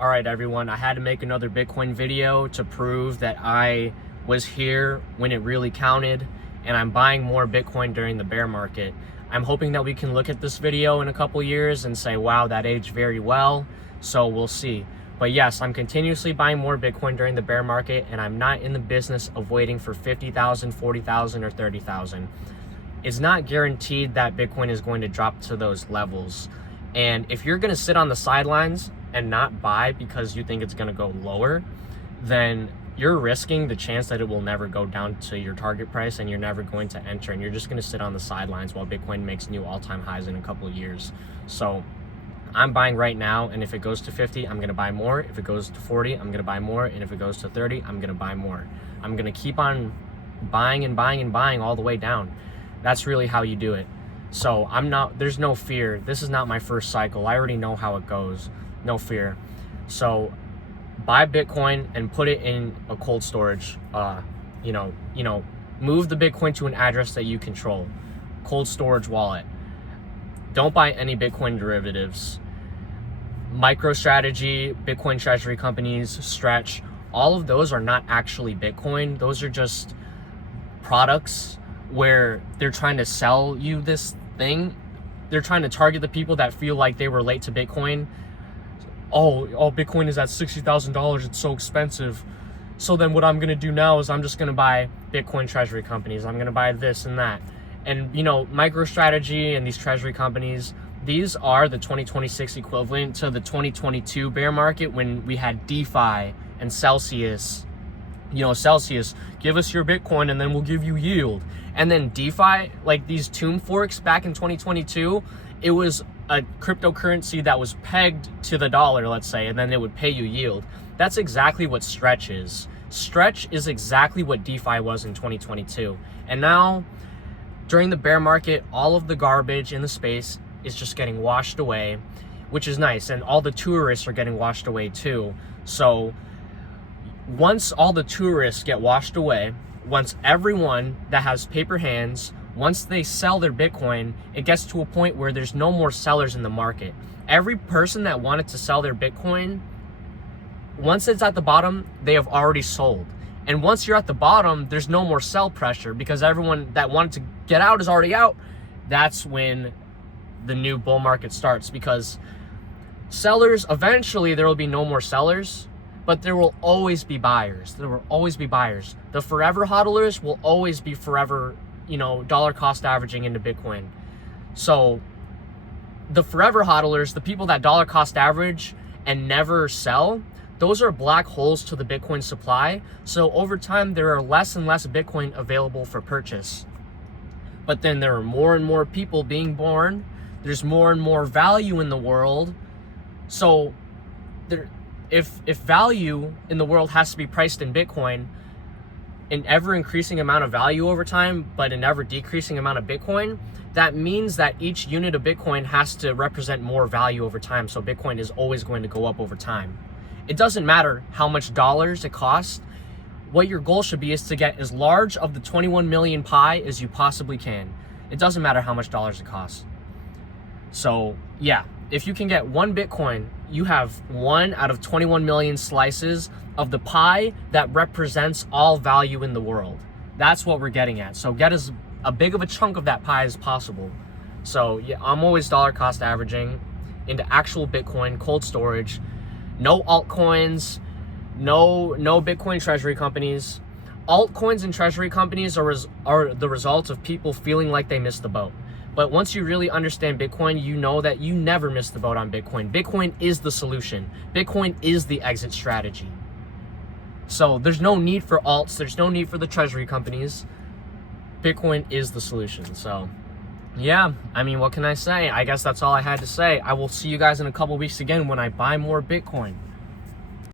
All right, everyone, I had to make another Bitcoin video to prove that I was here when it really counted, and I'm buying more Bitcoin during the bear market. I'm hoping that we can look at this video in a couple years and say, wow, that aged very well. So we'll see. But yes, I'm continuously buying more Bitcoin during the bear market, and I'm not in the business of waiting for 50,000, 40,000, or 30,000. It's not guaranteed that Bitcoin is going to drop to those levels. And if you're going to sit on the sidelines and not buy because you think it's going to go lower, then you're risking the chance that it will never go down to your target price, and you're never going to enter, and you're just going to sit on the sidelines while Bitcoin makes new all-time highs in a couple of years. So I'm buying right now, and if it goes to 50, I'm going to buy more. If it goes to 40, I'm going to buy more. And if it goes to 30, I'm going to buy more. I'm going to keep on buying and buying and buying all the way down. That's really how you do it. So there's no fear. This is not my first cycle. I already know how it goes. No fear. So buy Bitcoin and put it in a cold storage. Move the Bitcoin to an address that you control. Cold storage wallet. Don't buy any Bitcoin derivatives. MicroStrategy, Bitcoin treasury companies, Stretch, all of those are not actually Bitcoin. Those are just products where they're trying to sell you this thing. They're trying to target the people that feel like they relate to Bitcoin. Oh, Bitcoin is at $60,000. It's so expensive. So then what I'm going to do now is I'm just going to buy Bitcoin treasury companies. I'm going to buy this and that. And, MicroStrategy and these treasury companies, these are the 2026 equivalent to the 2022 bear market when we had DeFi and Celsius. Celsius, give us your Bitcoin and then we'll give you yield. And then DeFi, like these Tomb forks back in 2022, it was a cryptocurrency that was pegged to the dollar, let's say, and then it would pay you yield. That's exactly what Stretch is. Stretch is exactly what DeFi was in 2022. And now, during the bear market, all of the garbage in the space is just getting washed away, which is nice. And all the tourists are getting washed away too. So once all the tourists get washed away, once everyone that has paper hands, once they sell their Bitcoin, it gets to a point where there's no more sellers in the market. Every person that wanted to sell their Bitcoin, once it's at the bottom, they have already sold. And once you're at the bottom, there's no more sell pressure because everyone that wanted to get out is already out. That's when the new bull market starts, because sellers, eventually there will be no more sellers, but there will always be buyers. There will always be buyers. The forever hodlers will always be forever, dollar cost averaging into Bitcoin. So the forever hodlers, the people that dollar cost average and never sell, those are black holes to the Bitcoin supply. So over time, there are less and less Bitcoin available for purchase. But then there are more and more people being born. There's more and more value in the world. So if value in the world has to be priced in Bitcoin, an ever increasing amount of value over time, but an ever decreasing amount of Bitcoin, that means that each unit of Bitcoin has to represent more value over time. So Bitcoin is always going to go up over time. It doesn't matter how much dollars it costs. What your goal should be is to get as large of the 21 million pie as you possibly can. It doesn't matter how much dollars it costs. So yeah, if you can get one Bitcoin, you have 1 out of 21 million slices of the pie that represents all value in the world. That's what we're getting at. So get as a big of a chunk of that pie as possible. So yeah, I'm always dollar cost averaging into actual Bitcoin, cold storage, no altcoins, no Bitcoin treasury companies. Altcoins and treasury companies are the result of people feeling like they missed the boat. But once you really understand Bitcoin, you know that you never missed the boat on Bitcoin. Bitcoin is the solution. Bitcoin is the exit strategy. So there's no need for alts. There's no need for the treasury companies. Bitcoin is the solution. So yeah, what can I say? I guess that's all I had to say. I will see you guys in a couple weeks again when I buy more Bitcoin.